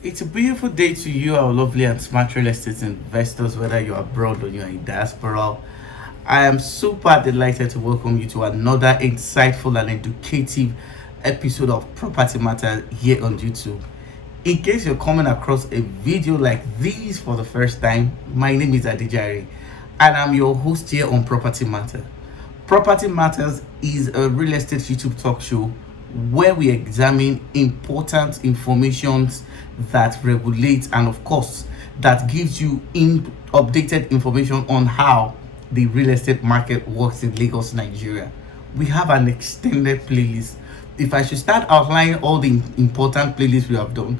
It's a beautiful day to you, our lovely and smart real estate investors, whether you're abroad or you're in diaspora. I am super delighted to welcome you to another insightful and educative episode of Property Matter here on YouTube. In case you're coming across a video like this for the first time, my name is Adijari and I'm your host here on Property Matter. Property Matters is a real estate YouTube talk show where we examine important information that regulates and of course that gives you updated information on how the real estate market works in Lagos, Nigeria. We have an extended playlist. If I should start outlining all the important playlists we have done,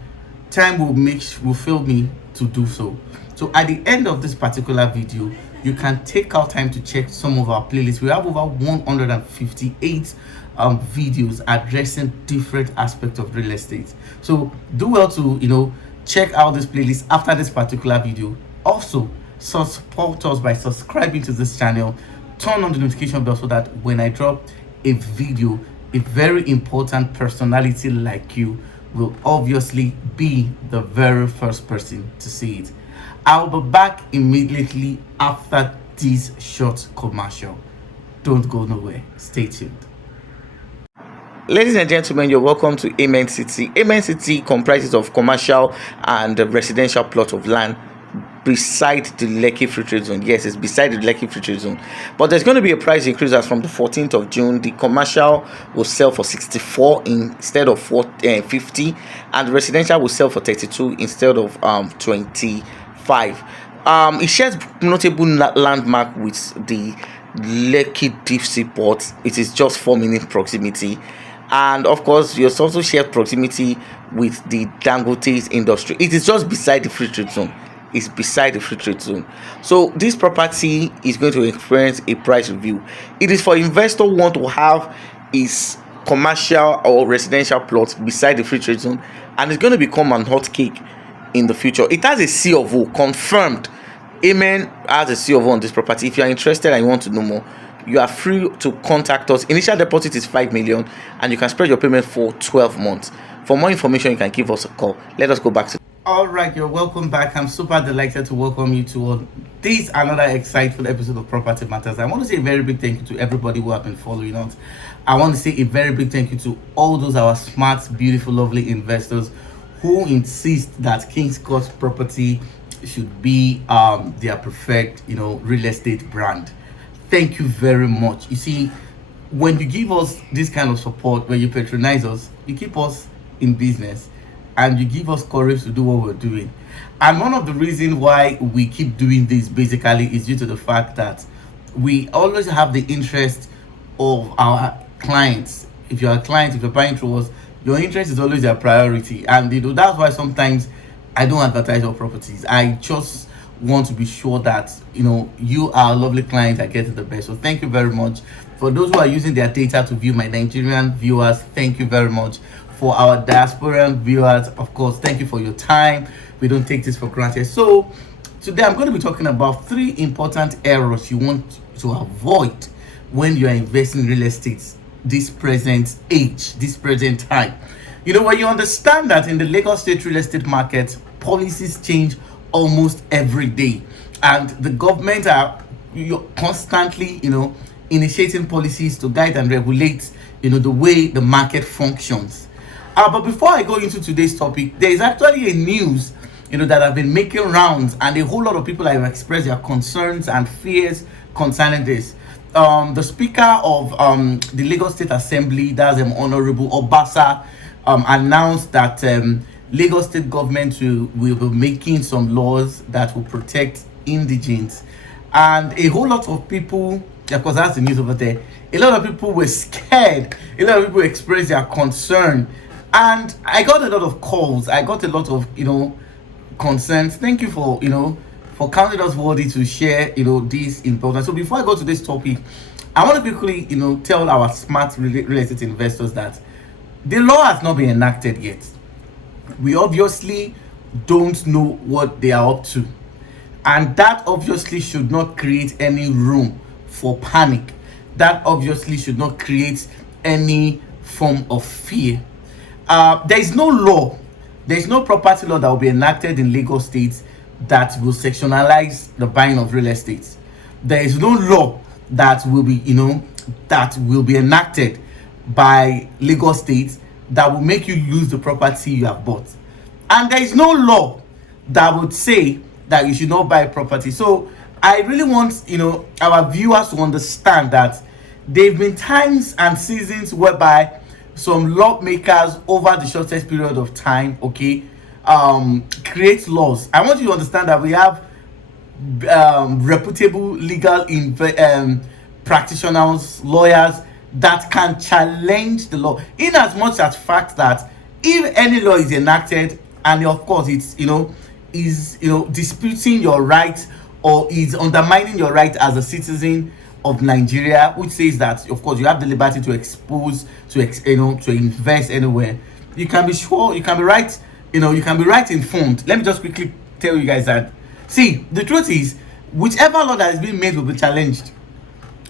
time will fail me to do so. So at the end of this particular video, you can take out time to check some of our playlists. We have over 158 videos addressing different aspects of real estate. So do well to check out this playlist after this particular video. Also, support us by subscribing to this channel. Turn on the notification bell so that when I drop a video, a very important personality like you will obviously be the very first person to see it. I'll be back immediately after this short commercial. Don't go nowhere. Stay tuned. Ladies and gentlemen, you're welcome to Amen City. Amen City comprises of commercial and residential plot of land beside the Lekki Free Trade Zone. Yes, it's beside the Lekki Free Trade Zone. But there's going to be a price increase as from the 14th of June. The commercial will sell for 64 instead of 50, and the residential will sell for 32 instead of 25. It shares notable landmark with the Lekki Deep Sea Port. It is just 4-minute proximity. And of course, you also share proximity with the Dangote's industry. It is just beside the Free Trade Zone. It's beside the Free Trade Zone. So this property is going to experience a price review. It is for investor who want to have his commercial or residential plot beside the Free Trade Zone, and it's going to become an hot cake in the future. It has a C of O confirmed. Amen has a C of O on this property. If you are interested and you want to know more, you are free to contact us. Initial deposit is 5 million and you can spread your payment for 12 months. For more information, you can give us a call. Let us go back to. All right, you're welcome back. I'm super delighted to welcome you to this another exciting episode of Property Matters. I want to say a very big thank you to everybody who have been following us. I want to say a very big thank you to all those our smart, beautiful, lovely investors who insist that King's Court Property should be their perfect real estate brand. Thank you very much. You see, when you give us this kind of support, when you patronize us, you keep us in business and you give us courage to do what we're doing. And one of the reasons why we keep doing this basically is due to the fact that we always have the interest of our clients. If you're a client, if you're buying through us, your interest is always their priority. And that's why sometimes I don't advertise your properties. I just want to be sure that you are lovely clients are getting the best. So thank you very much. For those who are using their data to view my Nigerian viewers, thank you very much. For our diasporan viewers, of course, thank you for your time. We don't take this for granted. So today I'm going to be talking about 3 important errors you want to avoid when you are investing in real estate this present age, this present time. When you understand that in the Lagos State real estate market, policies change almost every day, and the government are constantly initiating policies to guide and regulate the way the market functions. But before I go into today's topic, there is actually a news that have been making rounds, and a whole lot of people have expressed their concerns and fears concerning this. The Speaker of the Lagos State Assembly, that's Honorable Obasa, announced that Lagos State government will be making some laws that will protect indigents. And a whole lot of people, because that's the news over there, a lot of people were scared. A lot of people expressed their concern. And I got a lot of calls. I got a lot of, concerns. Thank you for counting us worthy to share, this important. So before I go to this topic, I want to quickly, tell our smart real estate investors that the law has not been enacted yet. We obviously don't know what they are up to. And that obviously should not create any room for panic. That obviously should not create any form of fear. There is no law There is no property law that will be enacted in Lagos State that will sectionalize the buying of real estate. There is no law that will be, that will be enacted by Lagos State that will make you lose the property you have bought. And there is no law that would say that you should not buy property. So I really want, our viewers to understand that there have been times and seasons whereby some lawmakers over the shortest period of time, create laws. I want you to understand that we have reputable legal practitioners, lawyers that can challenge the law, in as much as fact that if any law is enacted and of course it's disputing your right or is undermining your right as a citizen of Nigeria, which says that of course you have the liberty to expose, to invest anywhere, you can be sure, you can be right, you can be right informed. Let me just quickly tell you guys that, see, the truth is, whichever law that is being made will be challenged.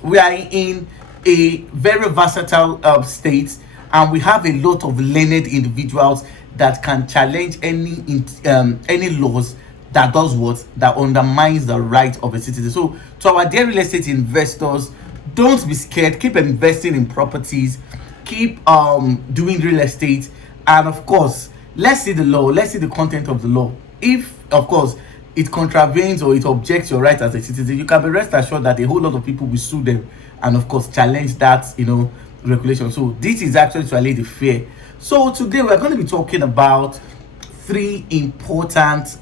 We are in a very versatile state, and we have a lot of learned individuals that can challenge any laws that does what, that undermines the right of a citizen. So to our dear real estate investors, don't be scared, keep investing in properties, keep doing real estate, and of course let's see the law, let's see the content of the law. If of course it contravenes or it objects your right as a citizen, you can be rest assured that a whole lot of people will sue them and of course challenge that regulation. So this is actually to allay the fear. So today we're going to be talking about 3 important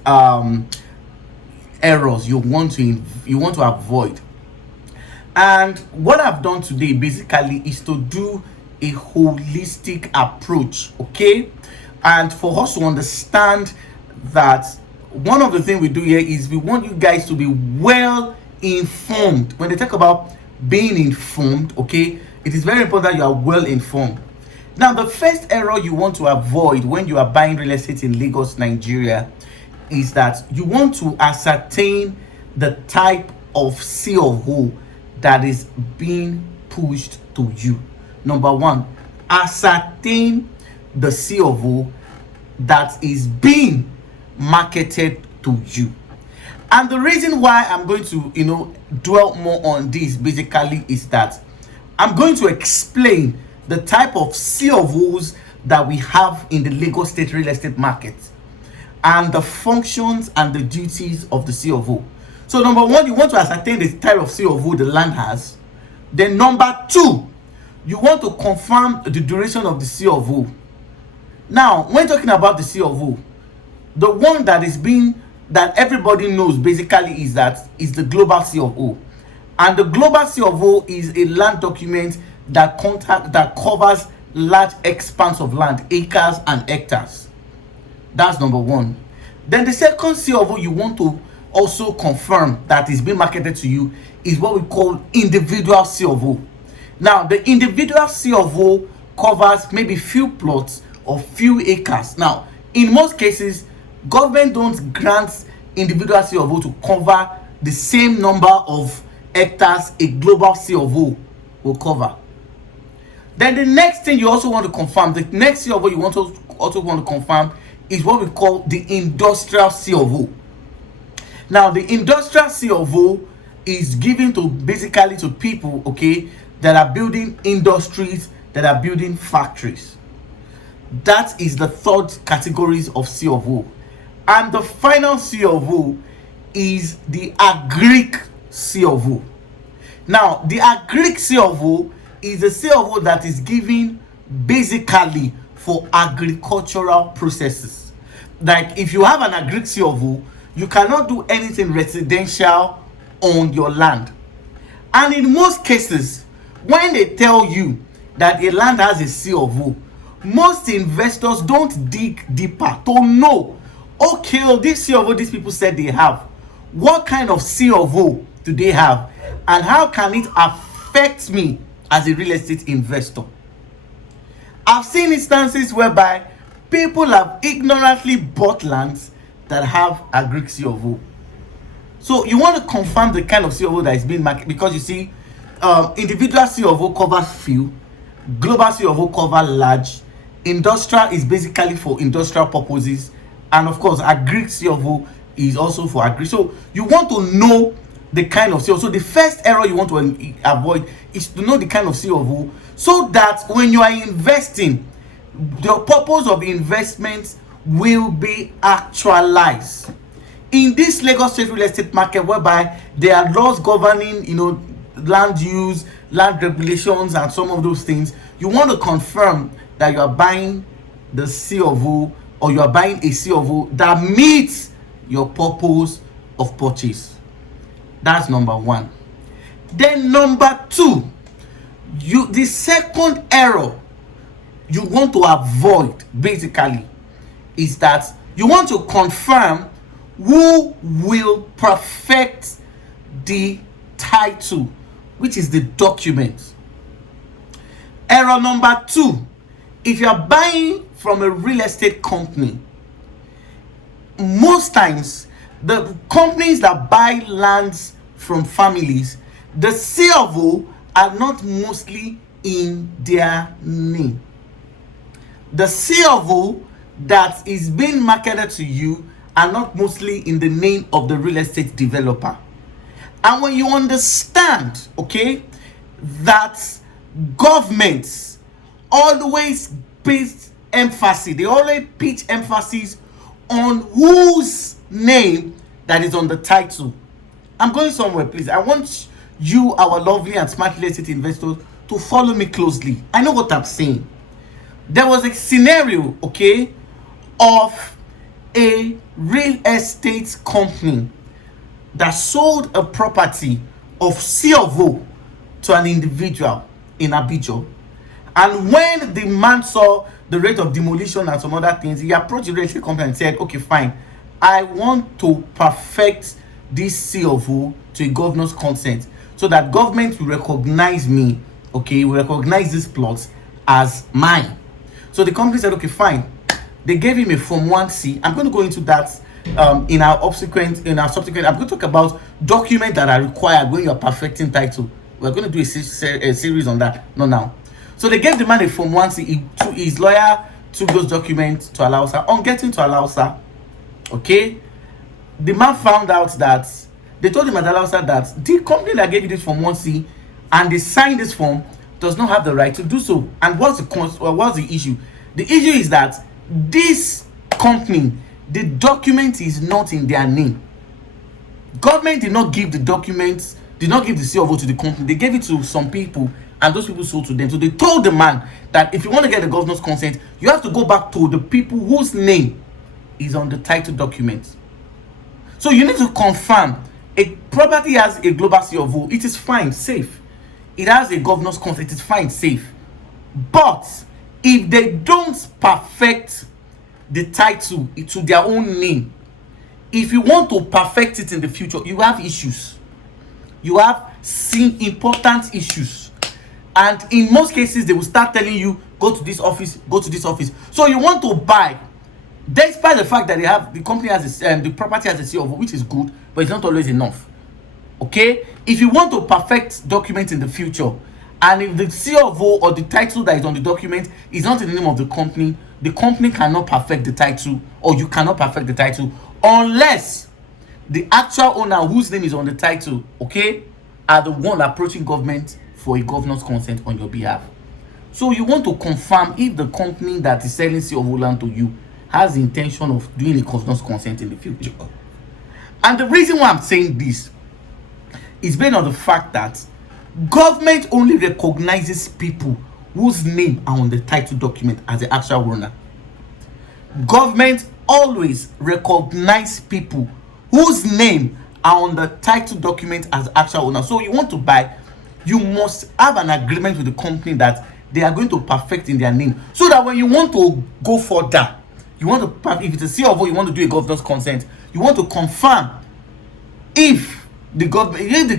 errors you want to avoid. And what I've done today basically is to do a holistic approach, and for us to understand that one of the things we do here is we want you guys to be well informed. When they talk about being informed, it is very important that you are well informed. Now, the first error you want to avoid when you are buying real estate in Lagos, Nigeria, is that you want to ascertain the type of C of O that is being pushed to you. Number one, ascertain the C of O that is being marketed to you. And the reason why I'm going to dwell more on this basically is that I'm going to explain the type of C of O's that we have in the Lagos State real estate market and the functions and the duties of the C of O. So number one, you want to ascertain the type of C of O the land has. Then number two, you want to confirm the duration of the C of O. Now, when talking about the C of O, the one that everybody knows basically is the global C of O. And the global C of O is a land document that covers large expanse of land, acres and hectares. That's number one. Then the second C of O you want to also confirm that is being marketed to you is what we call individual C of O. Now, the individual C of O covers maybe few plots or few acres. Now, in most cases, government don't grant individual C of O to cover the same number of hectares a global C of O will cover. Then the next thing you also want to confirm, the next C of O you also want to confirm is what we call the industrial C of O. Now, the industrial C of O is given to basically to people, that are building industries, that are building factories. That is the third categories of C of O. And the final C of O is the agric C of O. Now, the agric C of O is a C of O that is given basically for agricultural processes. Like if you have an agric C of O, you cannot do anything residential on your land. And in most cases, when they tell you that a land has a C of O, most investors don't dig deeper to know, this C of O these people said they have, what kind of C of O do they have, and how can it affect me as a real estate investor? I've seen instances whereby people have ignorantly bought lands that have agric C of O. So you want to confirm the kind of C of O that is being marketed, because you see, individual C of O covers few, global C of O cover large, Industrial is basically for industrial purposes, and of course agri C of O is also for agri. So you want to know the kind of C of O. So the first error you want to avoid is to know the kind of C of O, so that when you are investing, the purpose of investment will be actualized. In this Lagos State real estate market, whereby there are laws governing, land use, land regulations, and some of those things, you want to confirm that you are buying the C of O, or you are buying a C of O that meets your purpose of purchase. That's number one. Then number two, the second error you want to avoid basically is that you want to confirm who will perfect the title, which is the document. Error number two, if you are buying from a real estate company, most times the companies that buy lands from families, the C of O are not mostly in their name. The C of O that is being marketed to you are not mostly in the name of the real estate developer. And when you understand, okay, that governments always pitch emphasis, they always pitch emphasis on whose name that is on the title. I'm going somewhere, please. I want you, our lovely and smart real estate investors, to follow me closely. I know what I'm saying. There was a scenario, okay, of a real estate company that sold a property of C of O to an individual in Ibeju. And when the man saw the rate of demolition and some other things, he approached the real estate company and said, okay, fine, I want to perfect this C of O to a governor's consent, so that government will recognize me, okay, will recognize this plot as mine. So the company said, okay, fine. They gave him a Form 1C. I'm going to go into that in our subsequent. I'm going to talk about documents that are required when you are perfecting title. We're going to do a series on that, not now. So they gave the man a Form 1C. His lawyer took those documents to Alausa. On getting to Alausa, okay, the man found out that they told him at Alausa that the company that gave you this Form 1C and they signed this form does not have the right to do so. And what's the issue? The issue is that this company, the document is not in their name. Government did not give the documents, did not give the C of O to the company. They gave it to some people, and those people sold to them. So they told the man that if you want to get the governor's consent, you have to go back to the people whose name is on the title document. So you need to confirm a property has a global C of O. It is fine, safe. It has a governor's consent. It is fine, safe. But if they don't perfect the title to their own name, if you want to perfect it in the future, you have issues. You have important issues. And in most cases, they will start telling you, go to this office, go to this office. So you want to buy, despite the fact that the company has the property has a C of O, which is good, but it's not always enough. Okay, if you want to perfect documents in the future, and if the C of O or the title that is on the document is not in the name of the company cannot perfect the title, or you cannot perfect the title unless the actual owner whose name is on the title, okay, are the one approaching government for a governor's consent on your behalf. So you want to confirm if the company that is selling C of O land to you has the intention of doing a governor's consent in the future. And the reason why I'm saying this is based on the fact that government only recognizes people whose name are on the title document as the actual owner. Government always recognize people whose name are on the title document as actual owner. So you want to buy, you must have an agreement with the company that they are going to perfect in their name, so that when you want to go further, you want to, if it's a C of O, you want to do a governor's consent, you want to confirm if the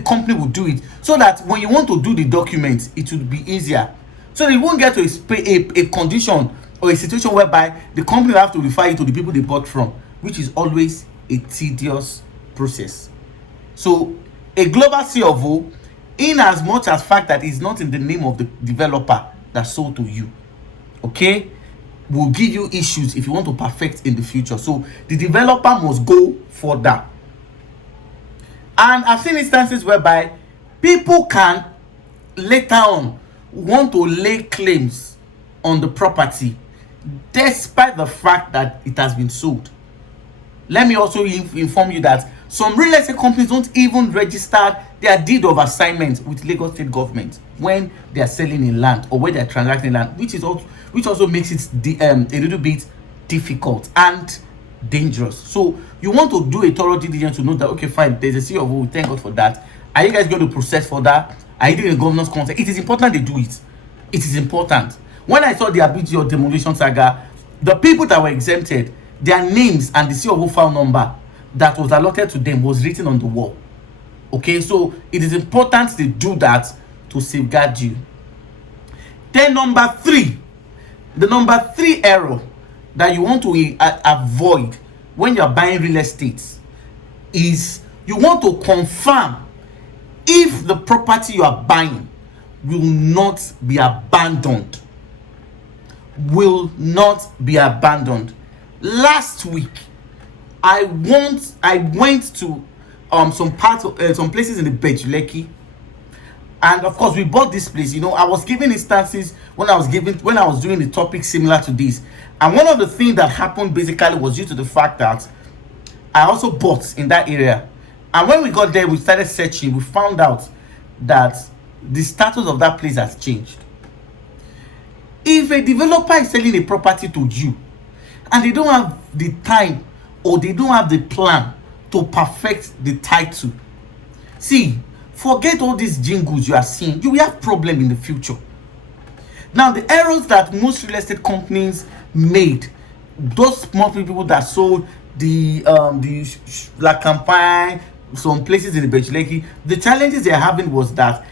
company will do it, so that when you want to do the document, it will be easier. So you won't get to a condition or a situation whereby the company will have to refer you to the people they bought from, which is always a tedious process. So a global C of O, in as much as fact that it's not in the name of the developer that sold to you, okay, will give you issues if you want to perfect in the future. So the developer must go further. And I've seen instances whereby people can later on want to lay claims on the property despite the fact that it has been sold. Let me also inform you that some real estate companies don't even register their deed of assignment with Lagos State government when they are selling in land or when they are transacting land, which also makes it a little bit difficult and dangerous. So you want to do a thorough diligence to know that, okay, fine, there's a C of O, thank God for that. Are you guys going to process for that? Are you doing a governance consent? It is important they do it. It is important. When I saw the Ibeju or demolition saga, the people that were exempted, their names and the C of O file number that was allotted to them was written on the wall. Okay, so it is important they do that to safeguard you. Then number three, the number three error that you want to avoid when you are buying real estate is you want to confirm if the property you are buying will not be abandoned. Will not be abandoned. Last week, I went to some places in the Ibeju Lekki, and of course we bought this place. I was giving instances when I was doing the topic similar to this, and one of the things that happened basically was due to the fact that I also bought in that area. And when we got there, we started searching. We found out that the status of that place has changed. If a developer is selling a property to you and they don't have the time or they don't have the plan to perfect the title, see, forget all these jingles you are seeing. You will have problem in the future. Now, the errors that most real estate companies made, those small people that sold the La Campagne, some places in the Ibeju Lekki, the challenges they're having was that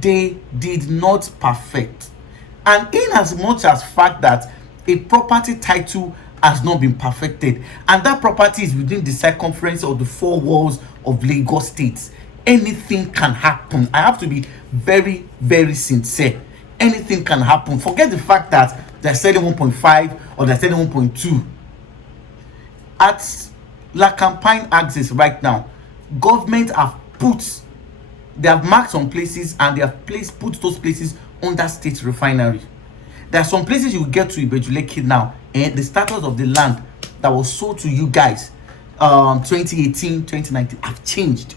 they did not perfect. And in as much as fact that a property title has not been perfected and that property is within the circumference of the four walls of Lagos State, anything can happen. I have to be very, very sincere. Anything can happen. Forget the fact that they're selling 1.5 or they're selling 1.2. At La Campagne axis right now, government they have marked some places and they have put those places under state refinery. There are some places you will get to Ibeju Lekki now, and the status of the land that was sold to you guys 2018, 2019 have changed.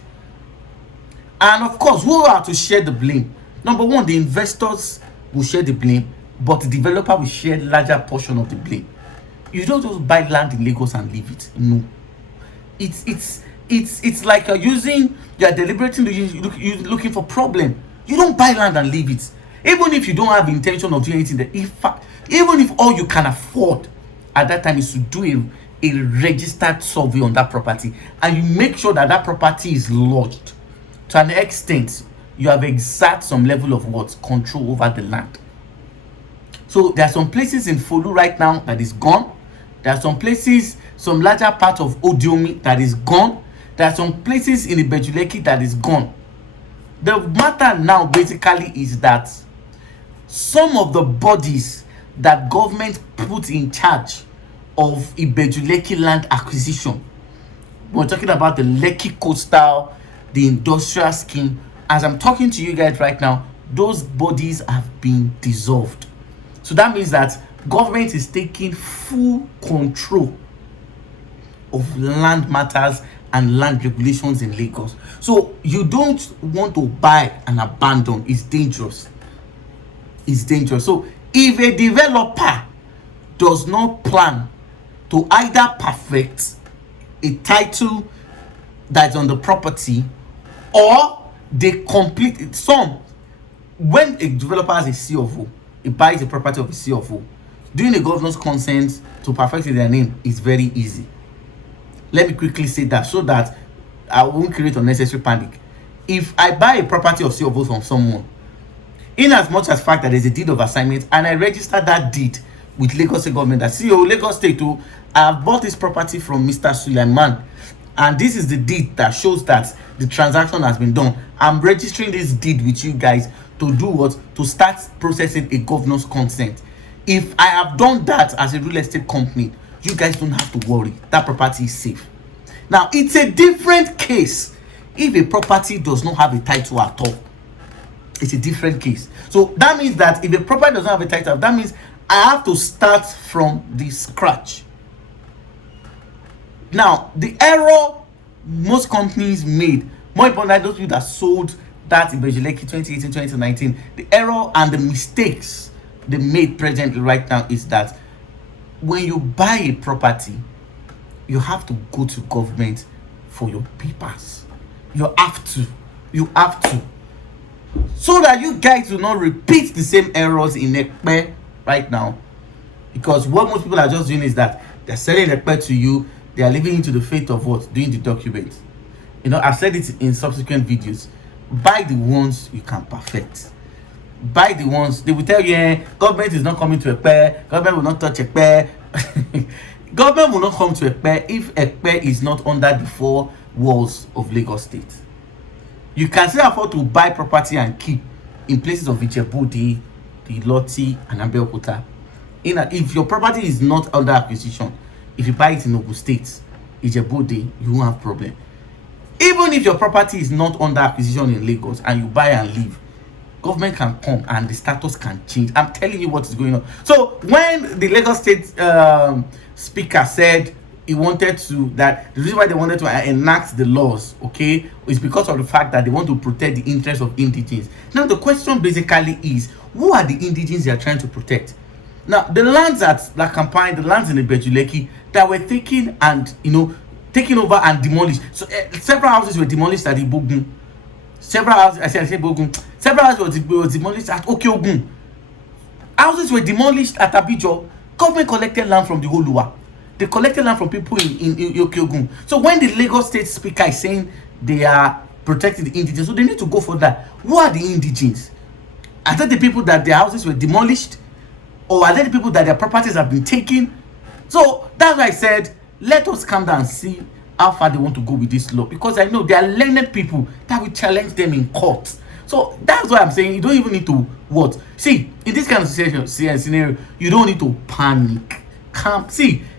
And of course, who are to share the blame? Number one, the investors will share the blame, but the developer will share a larger portion of the blame. You don't just buy land in Lagos and leave it. No. It's like you're deliberating, you're looking for problem. You don't buy land and leave it. Even if you don't have intention of doing anything there, even if all you can afford at that time is to do a registered survey on that property, and you make sure that that property is lodged to an extent, you have exert some level of control over the land. So there are some places in Folu right now that is gone. There are some places, some larger part of Odiomi that is gone. There are some places in Ibeju Lekki that is gone. The matter now basically is that some of the bodies that government put in charge of Ibeju Lekki land acquisition, we're talking about the Lekki Coastal, the industrial scheme. As I'm talking to you guys right now, those bodies have been dissolved. So that means that government is taking full control of land matters and land regulations in Lagos. So you don't want to buy and abandon. It's dangerous. It's dangerous. So if a developer does not plan to either perfect a title that's on the property, or they complete it, when a developer has a C of O, he buys a property of a C of O, doing a governance consent to perfect their name is very easy. Let me quickly say that so that I won't create unnecessary panic. If I buy a property of C of O from someone, in as much as fact that there's a deed of assignment and I register that deed with Lagos State government, that CEO Lagos State, I have bought this property from Mr. Suleiman, and this is the deed that shows that the transaction has been done. I'm registering this deed with you guys to do what? To start processing a governance consent. If I have done that as a real estate company, you guys don't have to worry. That property is safe. Now, it's a different case if a property does not have a title at all. It's a different case. So that means that if a property does not have a title, that means I have to start from the scratch. Now, the error most companies made, more importantly, those people that sold that Ibeju Lekki 2018, 2019, the error and the mistakes they made presently right now is that when you buy a property, you have to go to government for your papers. You have to. So that you guys will not repeat the same errors in Ekpe right now. Because what most people are just doing is that they're selling Ekpe to you, they are leaving into the fate of what? Doing the document. You know, I've said it in subsequent videos. Buy the ones you can perfect. Buy the ones, they will tell you, government is not coming to Ekpe, government will not touch Ekpe. Government will not come to Ekpe if Ekpe is not under the 4 walls of Lagos State. You can still afford to buy property and keep in places of Ijebu, the Loti, and Abeokuta. If your property is not under acquisition, if you buy it in Ogun State, Ijebu, you won't have problem. Even if your property is not under acquisition in Lagos and you buy and leave, government can come and the status can change. I'm telling you what is going on. So when the Lagos State speaker said he wanted to, that the reason why they wanted to enact the laws, okay, is because of the fact that they want to protect the interests of indigenes. Now the question basically is, who are the indigenes they are trying to protect? Now the lands at La Campagne, the lands in Ibeju Lekki that were taken and taken over and demolished. So several houses were demolished at Ibogun. Several houses were demolished at Okeogun. Houses were demolished at Abijo. Government collected land from the Oluwa. They collected land from people in Okeogun. So when the Lagos State speaker is saying they are protecting the indigenes, so they need to go for that. Who are the indigenes? Are they the people that their houses were demolished? Or are they the people that their properties have been taken? So that's why I said, let us calm down and see how far they want to go with this law. Because I know there are learned people that will challenge them in court. So that's why I'm saying you don't even need to what? See, in this kind of scenario, you don't need to panic.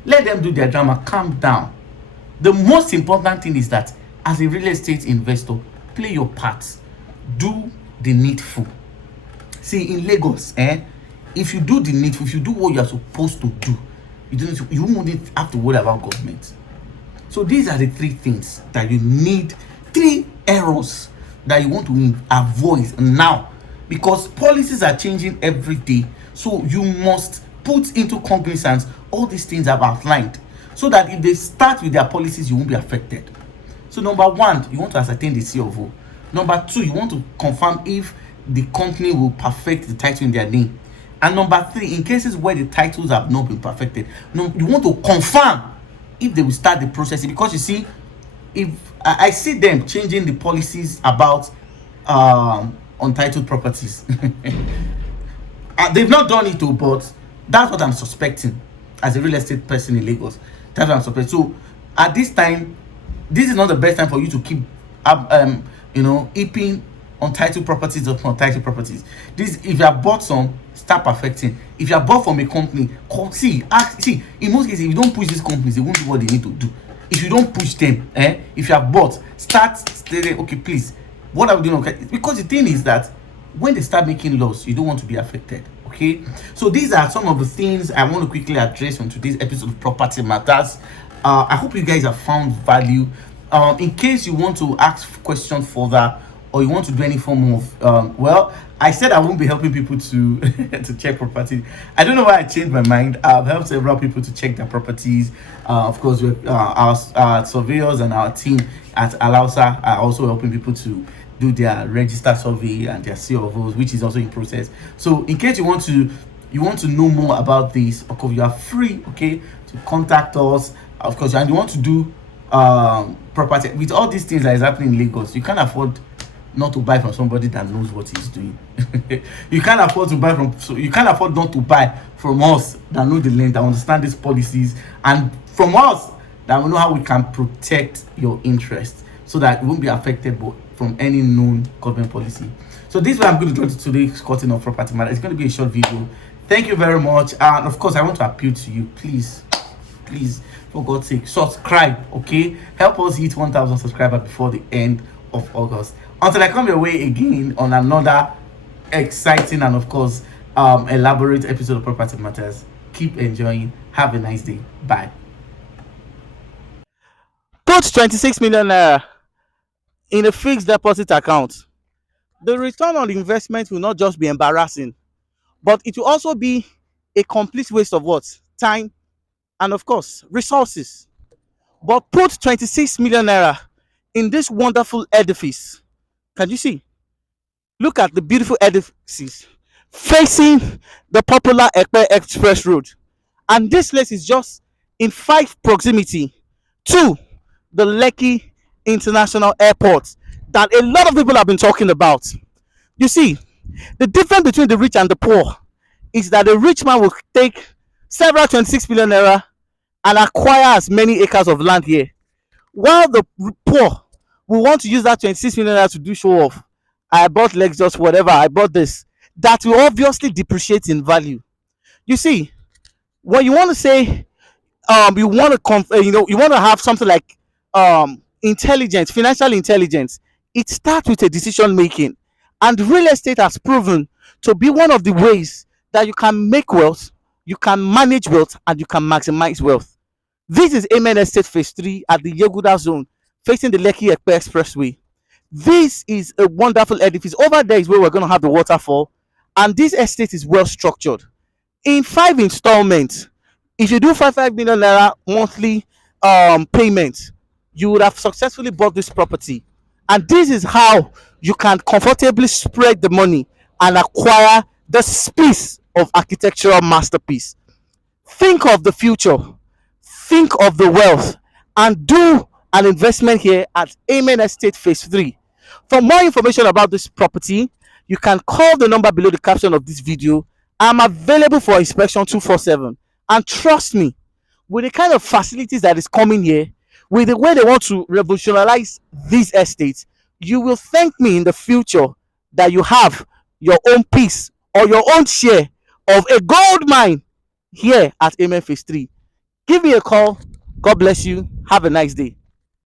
Let them do their drama. Calm down. The most important thing is that as a real estate investor, play your part. Do the needful. See, in Lagos, if you do the needful, if you do what you are supposed to do, you won't have to worry about government. So these are the 3 things that you need, 3 errors that you want to avoid now, because policies are changing every day. So you must put into cognizance all these things I've outlined, so that if they start with their policies, you won't be affected. So number 1, you want to ascertain the C of O. Number 2, you want to confirm if the company will perfect the title in their name. And number 3, in cases where the titles have not been perfected, you want to confirm if they will start the process. Because you see, if I see them changing the policies about untitled properties, they've not done it, but that's what I'm suspecting as a real estate person in Lagos. That's what I'm suspecting. So at this time, this is not the best time for you to keep heaping untitled properties upon untitled properties. If you have bought some, start perfecting. If you have bought from a company, in most cases, if you don't push these companies, they won't do what they need to do. If you don't push them, if you have bought, start saying, okay, please, what are we doing? Okay, because the thing is that when they start making laws, you don't want to be affected. Okay, so these are some of the things I want to quickly address on today's episode of Property Matters. I hope you guys have found value. In case you want to ask questions further, or you want to do any form of I said I won't be helping people to to check property. I don't know why I changed my mind. I've helped several people to check their properties. Of course, our surveyors and our team at Alausa are also helping people to do their register survey and their COVs, which is also in process. So in case you want to know more about this, of course you are free, okay, to contact us. Of course, and you want to do property with all these things that is happening in Lagos, you can't afford not to buy from somebody that knows what he's doing. You can't afford not to buy from us that know the land, that understand these policies, and from us that will know how we can protect your interests so that it won't be affected from any known government policy. So this is what I'm going to draw to today's cutting of Property Matter. It's going to be a short video. Thank you very much. And of course, I want to appeal to you. Please, for God's sake, subscribe, okay? Help us hit 1,000 subscribers before the end of August. Until I come your way again on another exciting and, of course, elaborate episode of Property Matters. Keep enjoying. Have a nice day. Bye. Put 26 million naira in a fixed deposit account. The return on investment will not just be embarrassing, but it will also be a complete waste of what? Time and, of course, resources. But put 26 million naira in this wonderful edifice. Can you see? Look at the beautiful edifices facing the popular Ekpe Express Road. And this place is just in 5 proximity to the Lekki International Airport that a lot of people have been talking about. You see, the difference between the rich and the poor is that the rich man will take several 26 million naira and acquire as many acres of land here, while the poor will want to use that 26 million naira to do show off. I bought Lexus, whatever, I bought this. That will obviously depreciate in value. You see, when you want to say you want to you want to have something like intelligence, financial intelligence, it starts with a decision making. And real estate has proven to be one of the ways that you can make wealth, you can manage wealth, and you can maximize wealth. This is Amen Estate Phase 3 at the Yeguda zone, facing the Lekki Ekpe Expressway. This is a wonderful edifice. Over there is where we're going to have the waterfall, and this estate is well structured in 5 installments. If you do 5 million naira monthly payment, you would have successfully bought this property. And this is how you can comfortably spread the money and acquire this piece of architectural masterpiece. Think of the future, think of the wealth, and do an investment here at Amen Estate Phase 3. For more information about this property, you can call the number below the caption of this video. I'm available for inspection 247. And trust me, with the kind of facilities that is coming here, with the way they want to revolutionize these estates, you will thank me in the future that you have your own piece or your own share of a gold mine here at Amen Phase 3. Give me a call. God bless you. Have a nice day.